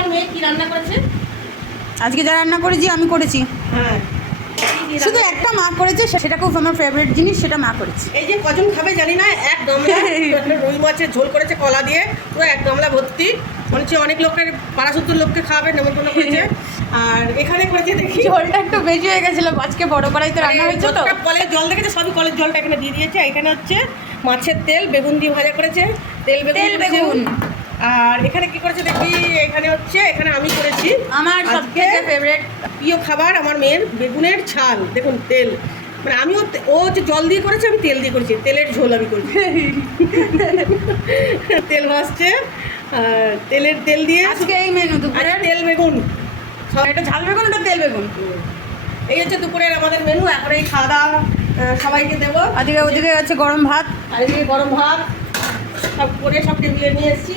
আমার মেয়ে কি রান্না করেছে? আজকে যা রান্না করেছি আমি করেছি। হ্যাঁ, শুধু একটা মা করেছে, সেটা খুব আমার ফেভারিট জিনিস, সেটা মা করেছে। এই যে কজন খাবে জানি না, এক গামলা রুই মাছের ঝোল করেছে কলা দিয়ে, পুরো এক গামলা ভর্তি। মনে হচ্ছে অনেক লোকের, 1270 লোককে খাওয়াবে, নেমন্তন্ন করেছে। আর এখানে করেছে দেখি ঝোলটা একটু বেশি হয়ে গেছিলো, আজকে বড় কড়াইতে রান্না হয়েছে তো। কলের জল দেখেছে, সবই কলের জলটা এখানে দিয়ে দিয়েছে। এখানে হচ্ছে মাছের তেল, বেগুন দিয়ে ভাজা করেছে, তেল বেগুন। আর এখানে কি করেছে দেখি, এখানে হচ্ছে, এখানে আমি করেছি আমার সবথেকে ফেভারিট প্রিয় খাবার আমার মেয়ের, বেগুনের ছাল। দেখুন তেল, মানে আমিও, ও হচ্ছে জল দিয়ে করেছে, আমি তেল দিয়ে করেছি, তেলের ঝোল আমি করেছি। তেল ভাসছে, তেল দিয়ে আজকে এই মেনু দুপুরে। তেল বেগুন, এটা ঝাল বেগুন, এটা তেল বেগুন। এই হচ্ছে দুপুরের আমাদের মেনু। এখন এই খাওয়া দাওয়া সবাইকে দেবো। ওদিকে আছে গরম ভাত, আর এদিকে গরম ভাত সব করে সব টেবিলে নিয়ে এসেছি।